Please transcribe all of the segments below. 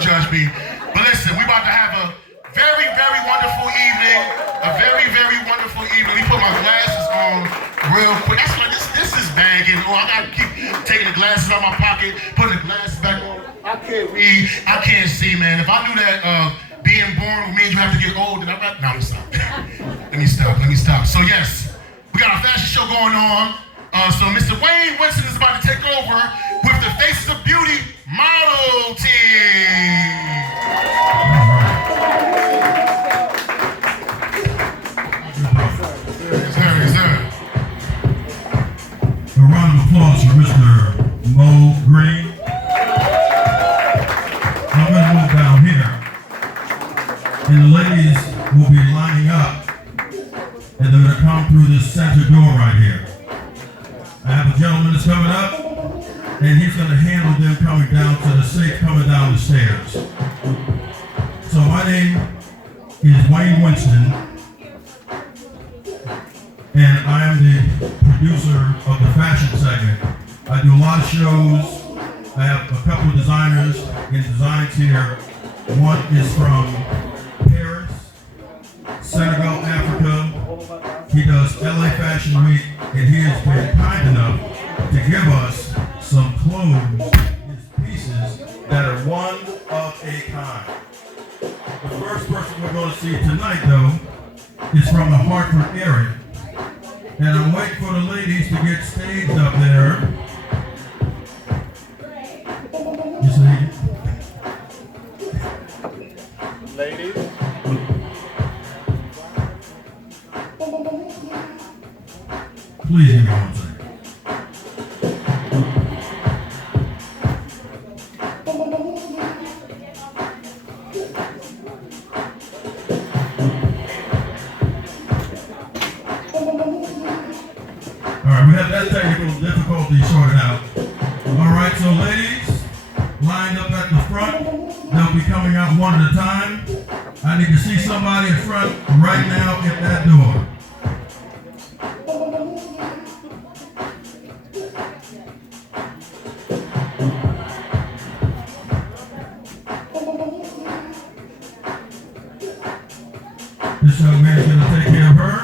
judge me. But listen, we about to have a very, very wonderful evening. A very, very wonderful evening. Let me put my glasses on real quick. That's like, this is bagging. Oh, I gotta keep taking the glasses out of my pocket, putting the glasses back on. I can't read, I can't see, man. If I knew that being born means you have to get old, then I'm not, no, let me stop. Let me stop. So yes, we got our fashion show going on. So Mr. Wayne Winston is about to take over with the Faces of Beauty model team. Yes, sir. A round of applause for Mr. Mo Green. I'm going to move down here, and the ladies will be lining up, and they're going to come through this center door right here. I have a gentleman that's coming up, and he's going to handle them coming down to the stage, coming down the stairs. So my name is Wayne Winston, and I am the producer of the fashion segment. I do a lot of shows. I have a couple of designers in designs here. One is from Paris, Senegal, Africa. He does LA Fashion Week, and he has been kind enough to give us some clothes, his pieces that are one of a kind. The first person we're going to see tonight, though, is from the Hartford area. And I'm waiting for the ladies to get staged up there. You see? Ladies. Please give me 1 second. All right, we have that technical difficulty sorted out. All right, so ladies, lined up at the front, they'll be coming out one at a time. I need to see somebody in front right now at that door. This young man's gonna take care of her.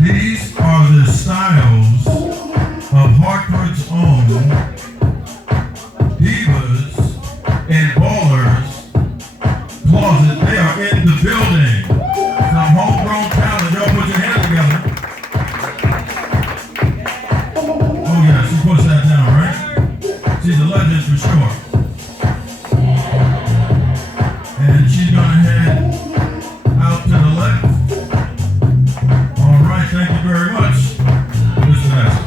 These are the styles of Hartford's own divas and ballers closet. They are in the building. Some homegrown talent. Y'all put your hands together. Oh yeah, she puts that down, right? She's a legend for sure. And she's gonna head out to the left. All right, thank you very much, Mr. Nassar.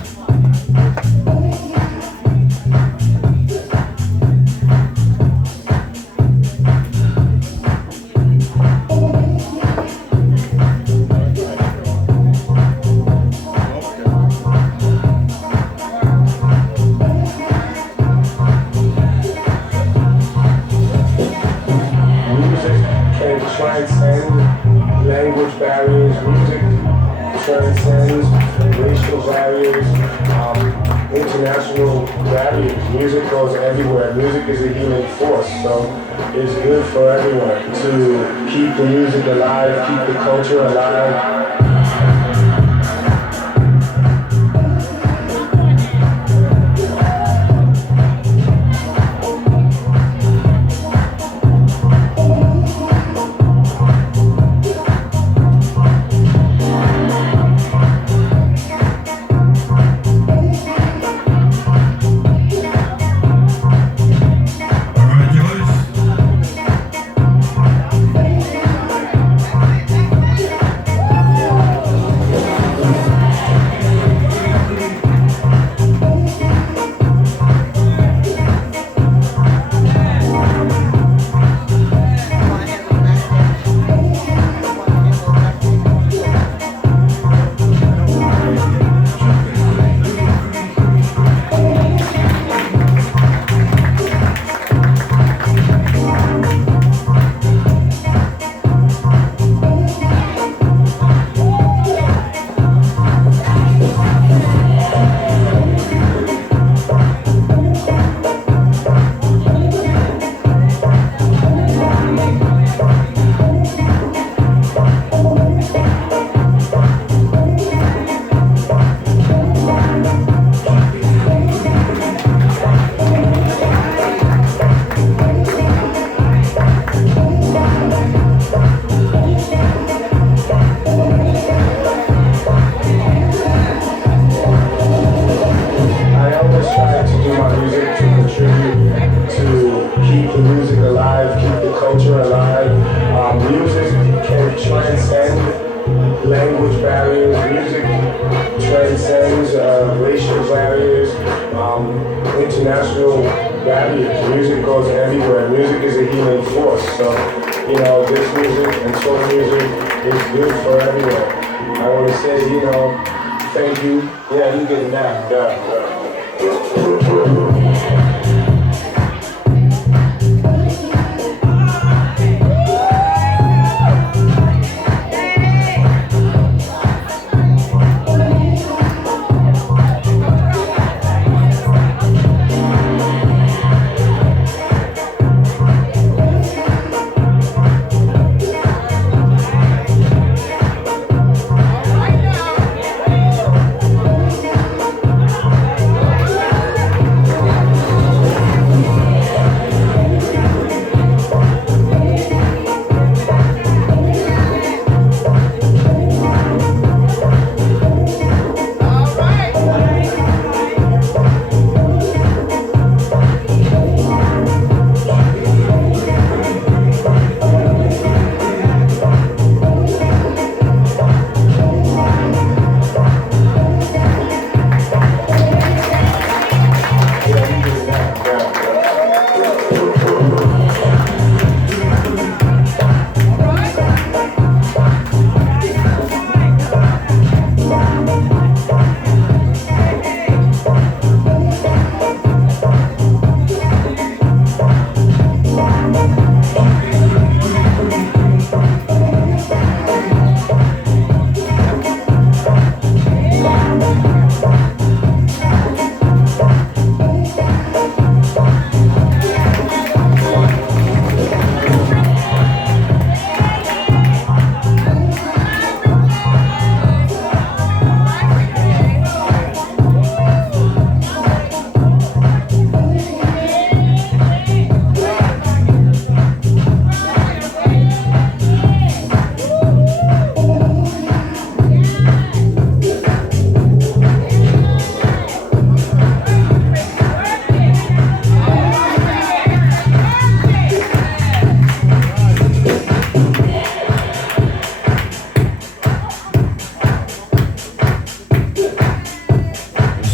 Transcend language barriers, music transcends racial barriers, international barriers. Music goes everywhere. Music is a healing force, so it's good for everyone to keep the music alive, keep the culture alive. do my music to contribute to keep the music alive, keep the culture alive. Music can transcend language barriers. Music transcends racial barriers, international barriers. Music goes everywhere. Music is a healing force. So, this music and soul music is good for everyone. I want to say, thank you. Yeah, you get it now. Yeah.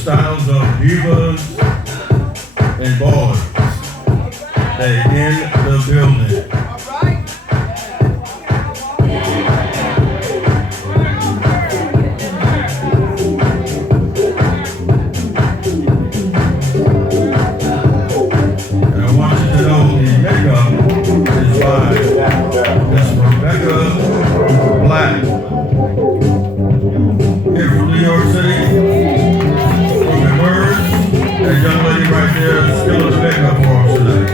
Styles of divas and boys. They in the building. And I want you to know the makeup is by Miss Rebecca Black. Here from New York City. That young lady right there is still in the makeup for us tonight.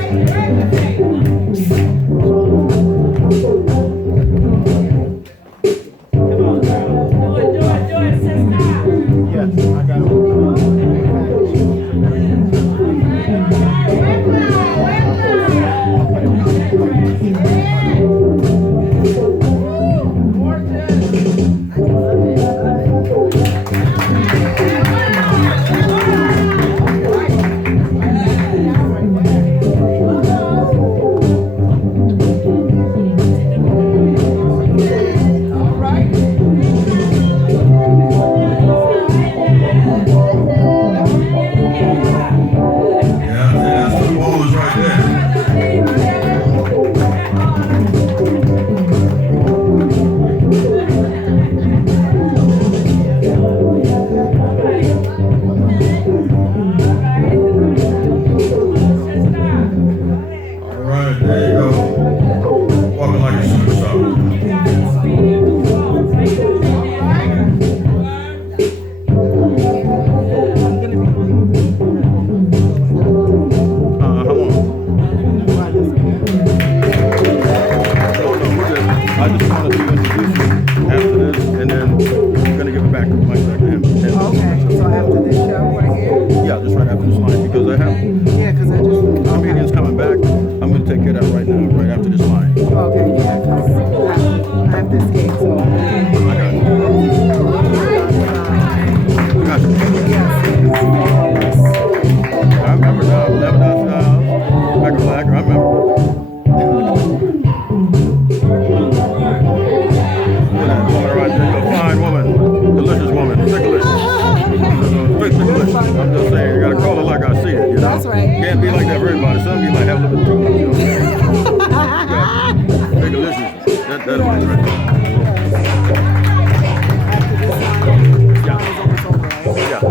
Yes, I got it. That's right. Can't be like that for everybody. Some people like have a little bit too much. You know? Take a listen. That's right. After this time is almost over, right? Yeah.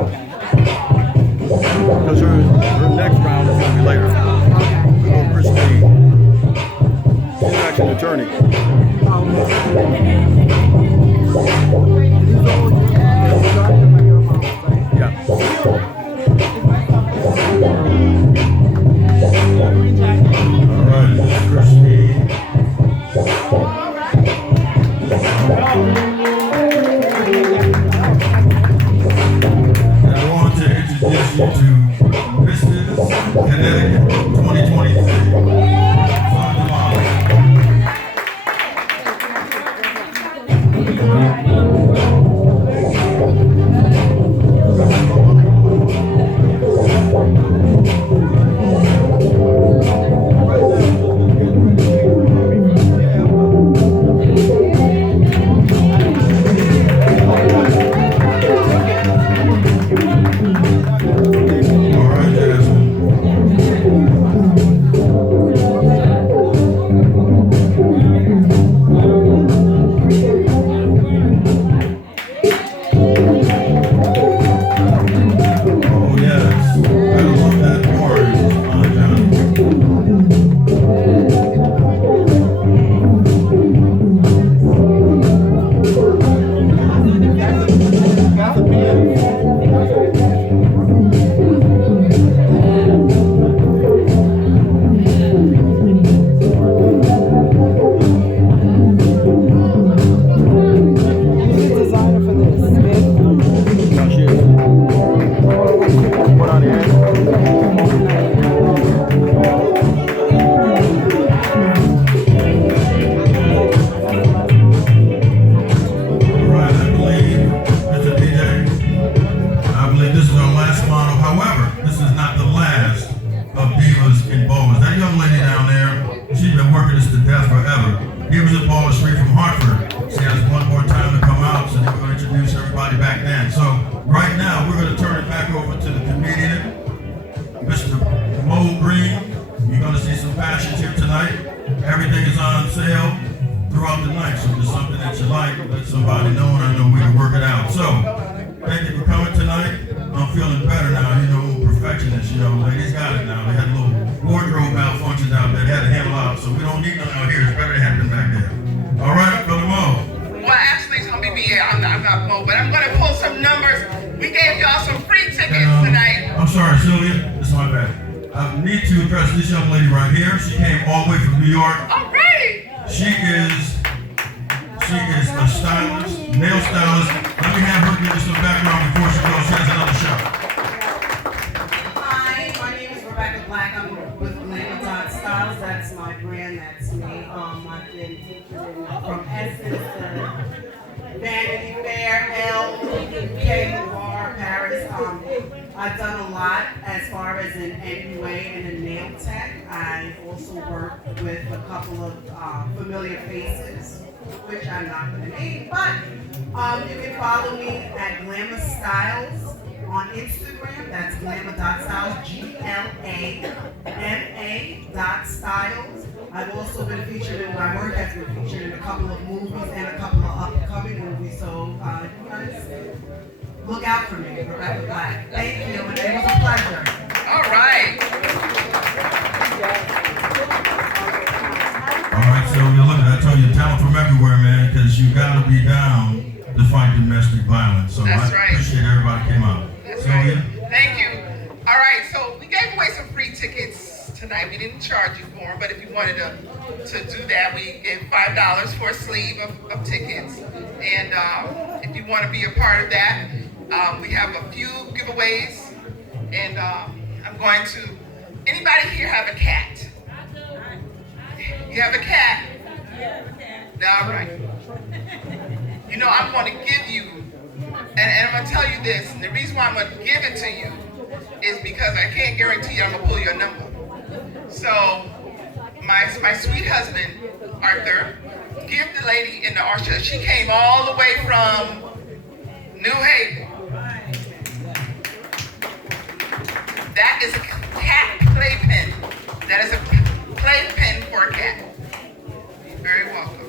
Because her next round is going to be later. We go Christine. She's actually an attorney. Yeah. All right, this is Christine. And I want to introduce you to Mrs. Connecticut 2023. Sandra Lawrence. All right, Jasmine. Oh yes, I love that orange on Johnny. Who's the designer for this? Smith? No, she is. Put on the end. All right, I believe, Mr. DJ, I believe this is our last model. However, this is not the last of Divas in Bowers. That young lady down there, she's been working this to death forever. Divas in Bowers, straight from Hartford. She has one more time to come out, so then we're going to introduce everybody back then. So right now, we're going to turn it back over to the comedian, Mr. Mo Green. You're going to see some fashions here tonight. Everything is on sale throughout the night. So if there's something that you like, let somebody know, and I know we can work it out. So thank you for coming tonight. I'm feeling better now. You know, perfectionist. You know, ladies got it now. They had a little wardrobe malfunctions out there. They had to handle out. So we don't need none out here. It's better to have them back there. All right, Brother Mo. Well, actually, it's gonna be me. I'm not Mo, but I'm gonna pull some numbers. We gave y'all some free tickets tonight. I'm sorry, Sylvia. This is my bad. I need to address this young lady right here. She came all the way from New York. All right. She is a stylist, nail stylist. Let me have her give you some background before she goes. She has another show. Hi, my name is Rebecca Black. I'm with Glamour Styles. That's my brand. That's me. I've been featured in from Essence to Vanity Fair, Elle, UK, Noir, Paris. I've done a lot as far as in MUA and in nail tech. I also work with a couple of familiar faces, which I'm not going to name, but you can follow me at Glamour Styles on Instagram. That's glamour.styles, GLAMA.styles. I've also been featured in, my work has been featured in a couple of movies and a couple of upcoming movies, so you guys look out for me, Rebecca Black. Thank you, and it was a pleasure. All right. All right, Sylvia, look, I told you, talent from everywhere, man, because you got to be down to fight domestic violence. So That's I right. appreciate everybody came out. That's Sylvia? right. Thank you. All right, so we gave away some free tickets tonight. We didn't charge you for them, but if you wanted to do that, we gave $5 for a sleeve of tickets. And if you want to be a part of that, we have a few giveaways. And I'm going to, anybody here have a cat? You have a cat? All right. You know, I'm going to give you, and I'm going to tell you this, and the reason why I'm going to give it to you is because I can't guarantee you I'm going to pull your number. So, my sweet husband, Arthur, give the lady in the orchard, she came all the way from New Haven. That is cat playpen. That is a playpen for a cat. You're very welcome.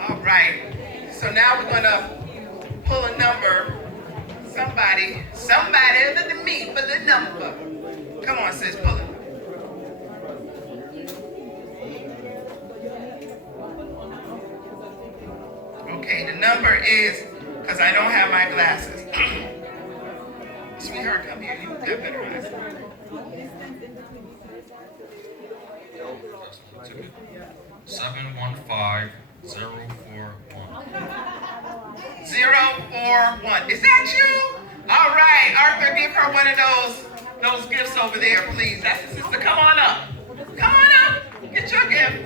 All right. So now we're gonna pull a number. Somebody other than me, pull a number. Come on, sis, pull it. Okay, the number is, because I don't have my glasses. Sweetheart, come here. You got better eyes. Seven 15041. 041. Is that you? All right, Arthur, give her one of those gifts over there, please. That's the sister. Come on up. Come on up. Get your gift.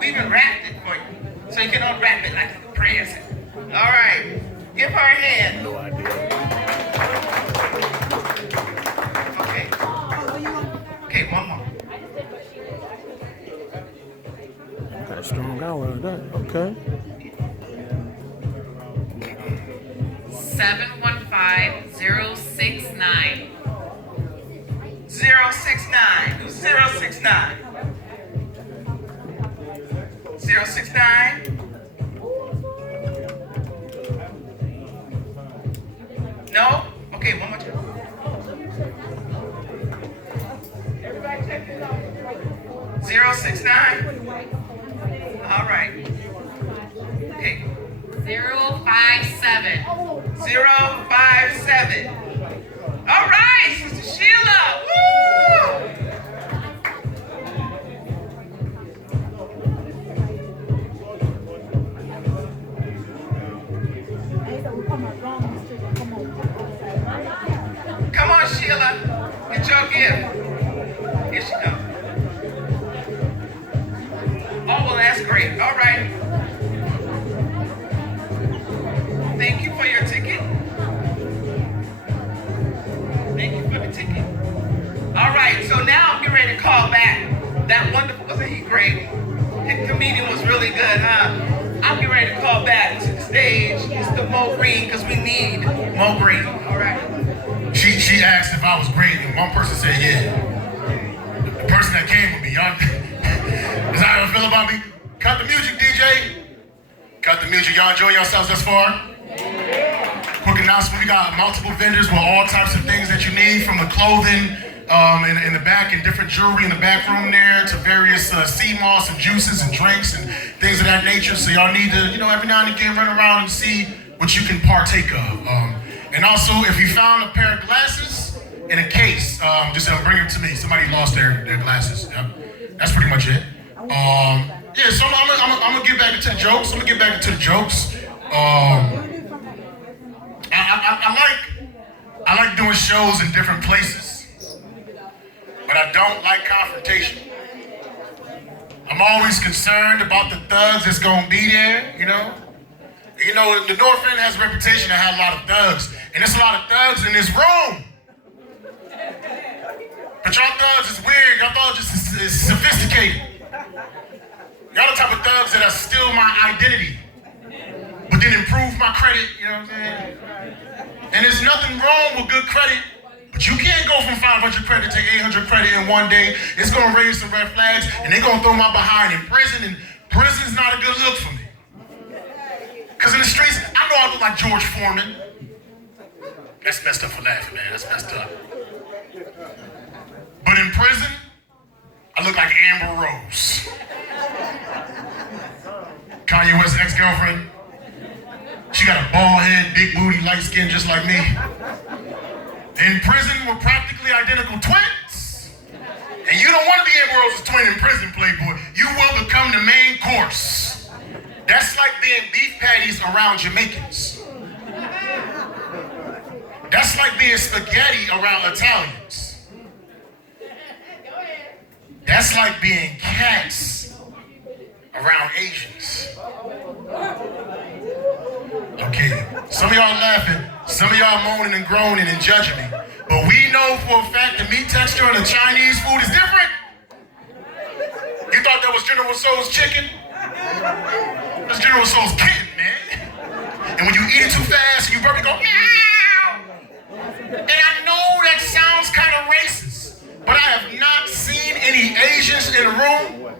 We even wrapped it for you, so you can unwrap it like a present. All right, give her a hand. No idea. Okay. Okay, one more. Got a strong hour of that. Okay. 715069. 069. Who's 069? 069? No? Okay, one more time. Everybody check this out. 069? All right. Okay. 057. 057. All right, Sister Sheila. Woo! Come on, Sheila. Get your gift. Here she comes. Oh, well, that's great. All right. Thank you for your ticket. Thank you for the ticket. All right, so now I'm getting ready to call back that wonderful, wasn't he great? His comedian was really good, huh? I'm getting ready to call back to the stage Mr. Mo Green, because we need Mo Green. All right. She asked if I was great, and one person said yeah. The person that came with me, y'all, is that how you feel about me? Cut the music, DJ. Cut the music. Y'all enjoy yourselves thus far? Quick announcement, we got multiple vendors with all types of things that you need, from the clothing in the back and different jewelry in the back room there to various sea moss and juices and drinks and things of that nature. So y'all need to, every now and again run around and see what you can partake of. And also, if you found a pair of glasses in a case, just bring them to me. Somebody lost their glasses. Yep. That's pretty much it. Yeah, so I'm gonna get back into the jokes. I like doing shows in different places, but I don't like confrontation. I'm always concerned about the thugs that's gonna be there, the North End has a reputation to have a lot of thugs, and there's a lot of thugs in this room. But y'all thugs is weird, y'all thugs is sophisticated. Y'all the type of thugs that'll steal my identity, but then improve my credit, you know what I'm saying? And there's nothing wrong with good credit, but you can't go from 500 credit to 800 credit in one day. It's gonna raise some red flags, and they're gonna throw my behind in prison, and prison's not a good look for me. Cause in the streets, I know I look like George Foreman. That's messed up for laughing, man, that's messed up. But in prison, I look like Amber Rose. Kanye West's ex-girlfriend. She got a bald head, big booty, light skin, just like me. In prison, we're practically identical twins. And you don't want to be Amber Rose's twin in prison, Playboy. You will become the main course. That's like being beef patties around Jamaicans. That's like being spaghetti around Italians. That's like being cats around Asians. Okay, some of y'all laughing, some of y'all moaning and groaning and judging me. But we know for a fact the meat texture of the Chinese food is different. You thought that was General Tso's chicken? That's General Tso's kitten, man. And when you eat it too fast and you burp, you go, meow. And I know that sounds kind of racist, but I have not seen any Asians in the room,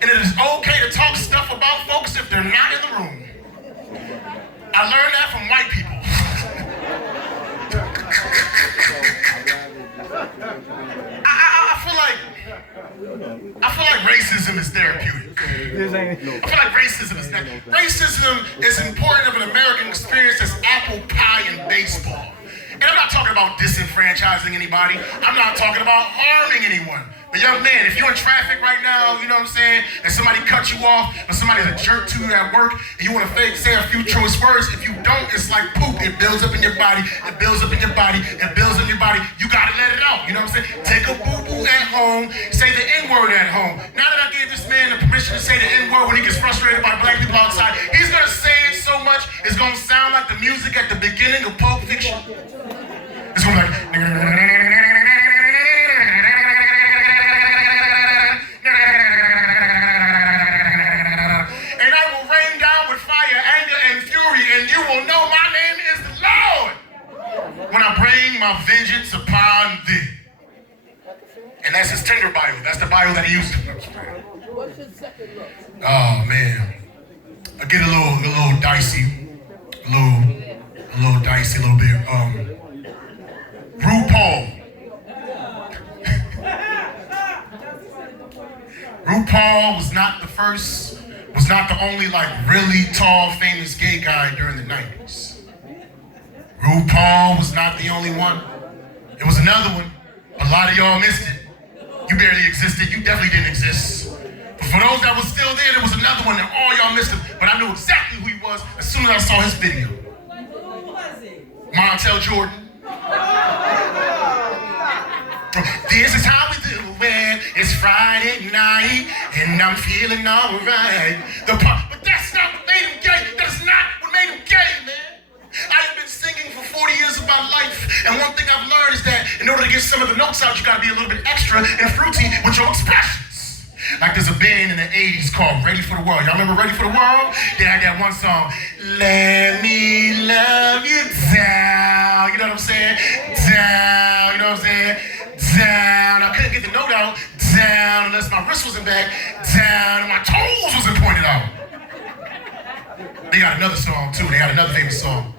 and it is okay to talk stuff about folks if they're not in the room. I learned that from white people. I feel like racism is therapeutic. I feel like racism is racism is important of an American experience as apple pie and baseball. And I'm not talking about disenfranchising anybody. I'm not talking about harming anyone. But young man, if you're in traffic right now, you know what I'm saying, and somebody cuts you off, or somebody's a jerk to you at work, and you want to say a few choice words, if you don't, it's like poop. It builds up in your body. It builds up in your body. It builds in your body. You got to let it out. You know what I'm saying? Take a boo-boo at home. Say the N-word at home. Now that I gave this man the permission to say the N-word when he gets frustrated by black people outside, he's going to say it so much, it's going to sound like the music at the beginning of Pulp Fiction. It's going to be like... And you will know my name is the Lord when I bring my vengeance upon thee. And that's his Tinder bio. That's the bio that he used. Oh man, I get a little dicey, a little dicey, a little bit. RuPaul was not the first. Was not the only like really tall, famous gay guy during the 90s. RuPaul was not the only one. It was another one. A lot of y'all missed it. You barely existed. You definitely didn't exist. But for those that was still there was another one that all y'all missed him. But I knew exactly who he was as soon as I saw his video. Who was he? Montel Jordan. This is how we do it. It's Friday night, and I'm feeling alright. But that's not what made him gay. That's not what made him gay, man. I have been singing for 40 years of my life, and one thing I've learned is that in order to get some of the notes out, you gotta be a little bit extra and fruity with your expressions. Like there's a band in the 80s called Ready for the World. Y'all remember Ready for the World? They had that one song, Let Me Love You Down. You know what I'm saying? Down, you know what I'm saying? Down. I couldn't get the note out. Down, unless my wrist wasn't back. Down, and my toes wasn't pointed out. They got another song too. They had another famous song.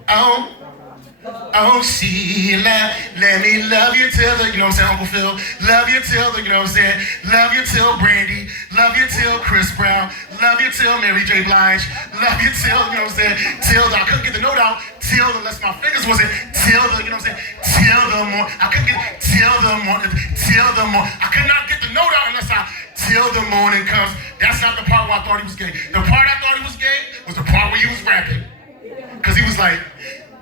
Oh, Sheila, let me love you till the, you know what I'm saying, Uncle Phil? Love you till the, you know what I'm saying? Love you till Brandy. Love you till Chris Brown. Love you till Mary J. Blige. Love you till, you know what I'm saying? Till the, I couldn't get the note out. Till the, unless my fingers wasn't, till the, you know what I'm saying? Till the more, I couldn't get, till the more, I could not get the note out unless I, till the morning comes. That's not the part where I thought he was gay. The part I thought he was gay was the part where he was rapping. Because he was like,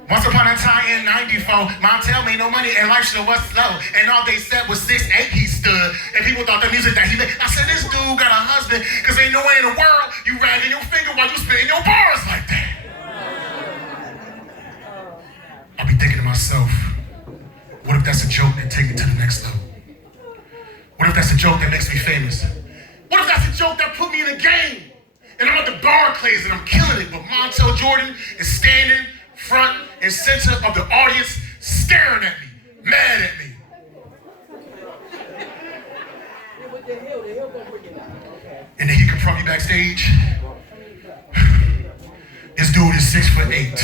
once upon a time in 94, Mom tell me no money and life sure was slow. And all they said was 6'8" he stood. And people thought the music that he made. I said, this dude got a husband, because ain't no way in the world you ragging your finger while you spitting your bars like that. I'll be thinking to myself, what if that's a joke that takes me to the next level? What if that's a joke that makes me famous? What if that's a joke that put me in a game? And I'm at the Barclays and I'm killing it, but Montel Jordan is standing front and center of the audience, staring at me, mad at me. And then he confront me backstage. This dude is 6'8".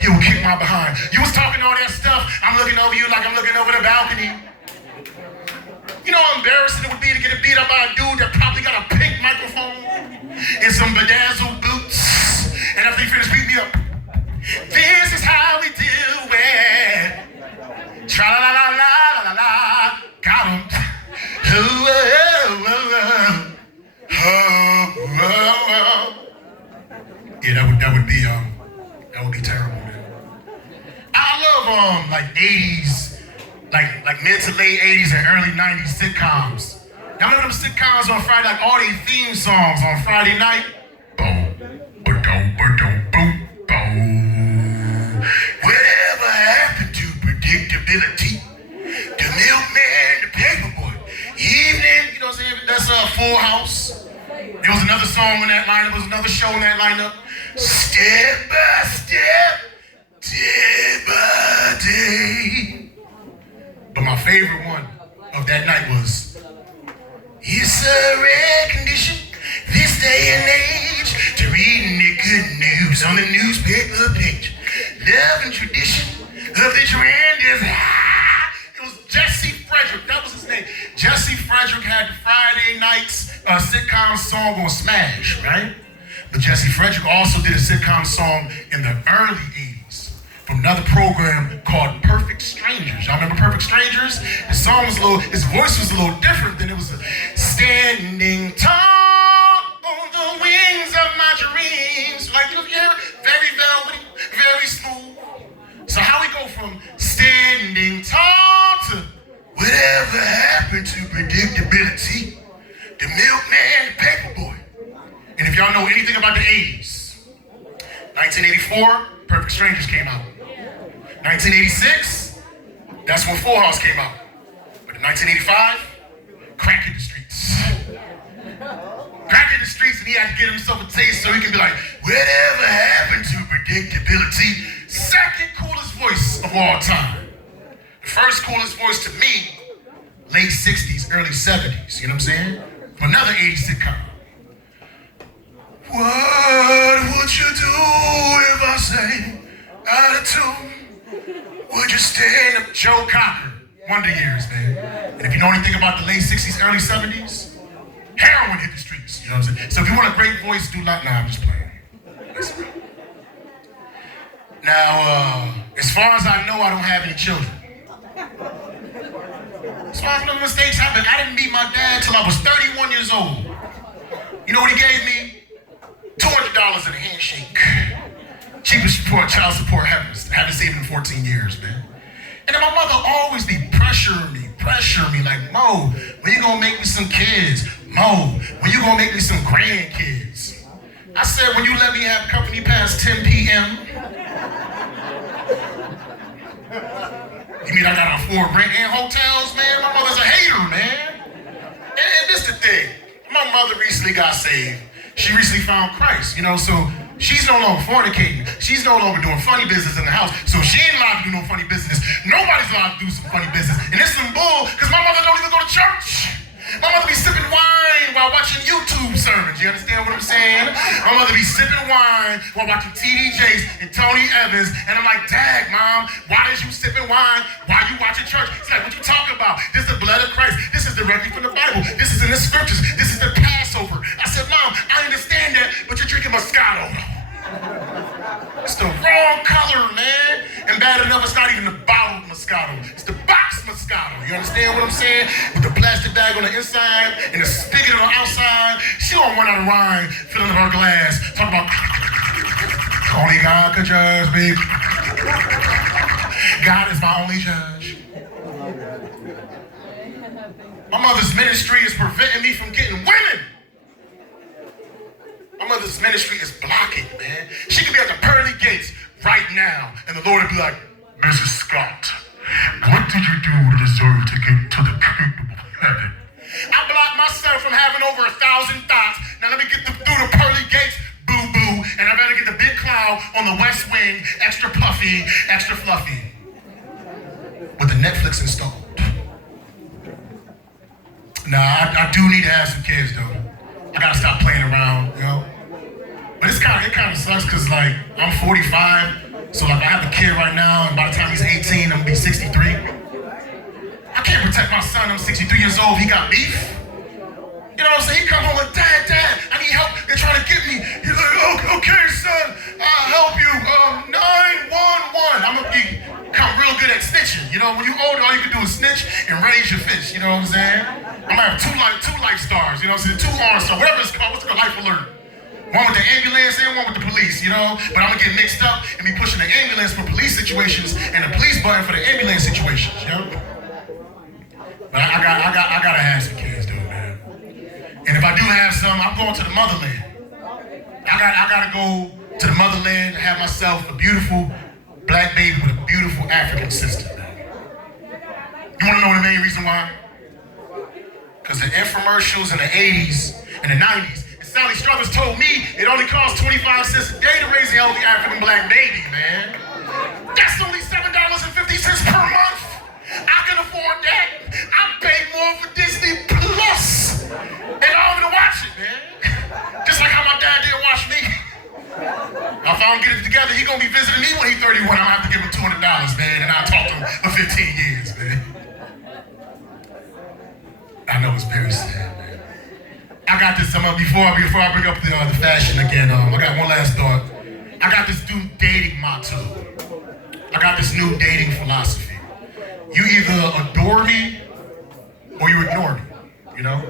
He will kick my behind. You was talking all that stuff. I'm looking over you like I'm looking over the balcony. You know how embarrassing it would be to get beat up by a dude that probably got a pink microphone and some bedazzled boots. And after he finished beating me up, this is how we do it. Tra-la-la-la-la-la-la. Got him. Yeah, that would be terrible, man. I love like 80s, like mid to late 80s and early 90s sitcoms. Y'all remember them sitcoms on Friday, like all these theme songs on Friday night? Whatever happened to predictability? The milkman, the paperboy, evening, you know what I'm saying? That's Full House. There was another song in that lineup, there was another show in that lineup. Step by step, day by day. But my favorite one of that night was, it's a rare condition this day and age to reading the good news on the newspaper page. Love and tradition of the trend is high. It was Jesse Frederick, that was his name. Jesse Frederick had the Friday nights sitcom song on Smash, right? But Jesse Frederick also did a sitcom song in the early 80s from another program called Perfect Strangers. Y'all remember Perfect Strangers? His song was his voice was a little different than it was standing tall on the wings of my dreams. Like, you hear it? Very velvety, very smooth. So how we go from standing tall to whatever happened to predictability? The milkman, the paperboy. And if y'all know anything about the 80s, 1984, Perfect Strangers came out. 1986, that's when Full House came out. But in 1985, Crack in the Streets. Crack in the Streets, and he had to get himself a taste so he can be like, whatever happened to predictability? Second coolest voice of all time. The first coolest voice to me, late 60s, early 70s, you know what I'm saying? From another 80s sitcom. What would you do if I sang out of tune? Would you stand up? Joe Cocker, Wonder Years, man. And if you know anything about the late 60s, early 70s, heroin hit the streets, you know what I'm saying? So if you want a great voice, do not, nah, I'm just playing. Now, as far as I know, I don't have any children. As far as no mistakes happen, I didn't meet my dad till I was 31 years old. You know what he gave me? $200 in a handshake. Cheapest child support haven't saved in 14 years, man. And then my mother always be pressuring me like, Mo, when you gonna make me some kids? Mo, when you gonna make me some grandkids? I said, when you let me have company past 10 p.m. You mean I gotta afford rent and hotels, man? My mother's a hater, man. And this the thing. My mother recently got saved. She recently found Christ, you know, so she's no longer fornicating. She's no longer doing funny business in the house. So she ain't allowed to do no funny business. Nobody's allowed to do some funny business. And it's some bull, because my mother don't even go to church. My mother be sipping wine while watching YouTube sermons. You understand what I'm saying? My mother be sipping wine while watching TD Jakes and Tony Evans. And I'm like, Dad, Mom, why is you sipping wine while you watching church? It's like, what you talking about? This is the blood of Christ. This is directly from the Bible. This is in the scriptures. This is the Passover. I said, Mom, I understand that, but you're drinking Moscato. It's the wrong color, man. And bad enough, it's not even the bottled Moscato. It's the box Moscato. You understand what I'm saying? With the plastic bag on the inside and the spigot on the outside. She don't run out of wine, filling up her glass, talking about only God could judge me. God is my only judge. My mother's ministry is preventing me from getting women. My mother's ministry is blocking, man. She could be at the pearly gates right now, and the Lord would be like, Mrs. Scott, what did you do to deserve to get to the kingdom of heaven? I blocked myself from having over 1,000 thoughts. Now let me get through the pearly gates, boo-boo, and I better get the big cloud on the west wing, extra puffy, extra fluffy, with the Netflix installed. Nah, I do need to have some kids, though. I gotta stop playing around, you know? But it kind of sucks, because, like, I'm 45, so, like, I have a kid right now, and by the time he's 18, I'm gonna be 63. I can't protect my son. I'm 63 years old. He got beef. You know what I'm saying? He come home like, Dad, I need help. They're trying to get me. He's like, okay, son, I'll help you. 911. I'm gonna become real good at snitching. You know, when you're older, all you can do is snitch and raise your fist. You know what I'm saying? I'm gonna have two life stars. You know what I'm saying? 2 orange stars, whatever it's called. What's it called? Life alert. One with the ambulance and one with the police, you know? But I'm gonna get mixed up and be pushing the ambulance for police situations and the police button for the ambulance situations, you know? But I gotta have some kids, though, man. And if I do have some, I'm going to the motherland. I gotta go to the motherland and have myself a beautiful black baby with a beautiful African sister, man. You wanna know the main reason why? Because the infomercials in the 80s and the 90s, Sally Struthers told me it only costs 25 cents a day to raise a healthy African black baby, man. That's only $7.50 per month. I can afford that. I pay more for Disney Plus. And I don't even watch it, man. Just like how my dad didn't watch me. Now, if I don't get it together, he gonna be visiting me when he's 31. I'm gonna have to give him $200, man, and I'll talk to him for 15 years, man. I know it's very sad, man. I got this, before I bring up the fashion again, I got one last thought. I got this new dating motto. I got this new dating philosophy. You either adore me or you ignore me, you know?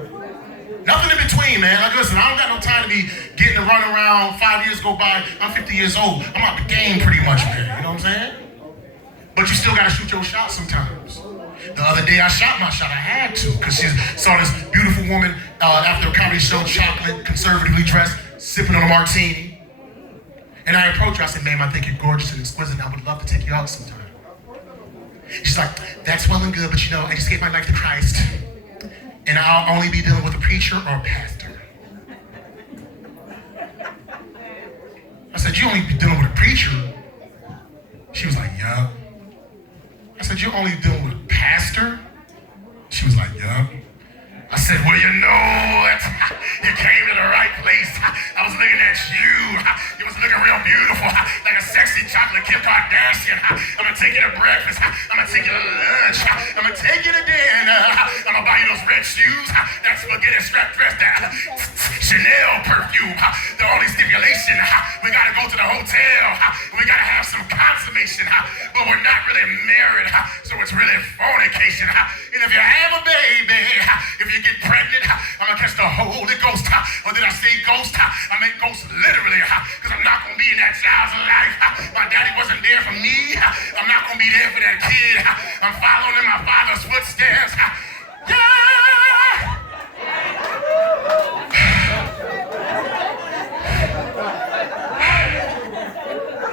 Nothing in between, man. Like, listen, I don't got no time to be getting to run around. 5 years go by, I'm 50 years old. I'm out the game pretty much, man. You know what I'm saying? But you still gotta shoot your shot sometimes. The other day I shot my shot. I had to, because she saw this beautiful woman after a comedy show, chocolate, conservatively dressed, sipping on a martini. And I approached her. I said, ma'am, I think you're gorgeous and exquisite, and I would love to take you out sometime. She's like, that's well and good, but you know, I just gave my life to Christ. And I'll only be dealing with a preacher or a pastor. I said, you only be dealing with a preacher? She was like, yeah. I said, you're only dealing with a pastor? She was like, yeah. I said, well, you know what? You came to the right place. I was looking at you. You was looking real beautiful, like a sexy chocolate Kim Kardashian. I'm gonna take you to breakfast. I'm gonna take you to lunch. I'm gonna take you to dinner. I'm gonna buy you those red shoes. That spaghetti strap dress, that Chanel perfume. The only stipulation, we gotta go to the hotel. We gotta have some consummation, but we're not really married, so it's really fornication. And if you have a baby, if you get pregnant, I'm gonna catch the Holy Ghost. Or did I say ghost? I meant ghost literally, because I'm not gonna be in that child's life. My daddy wasn't there for me. I'm not gonna be there for that kid. I'm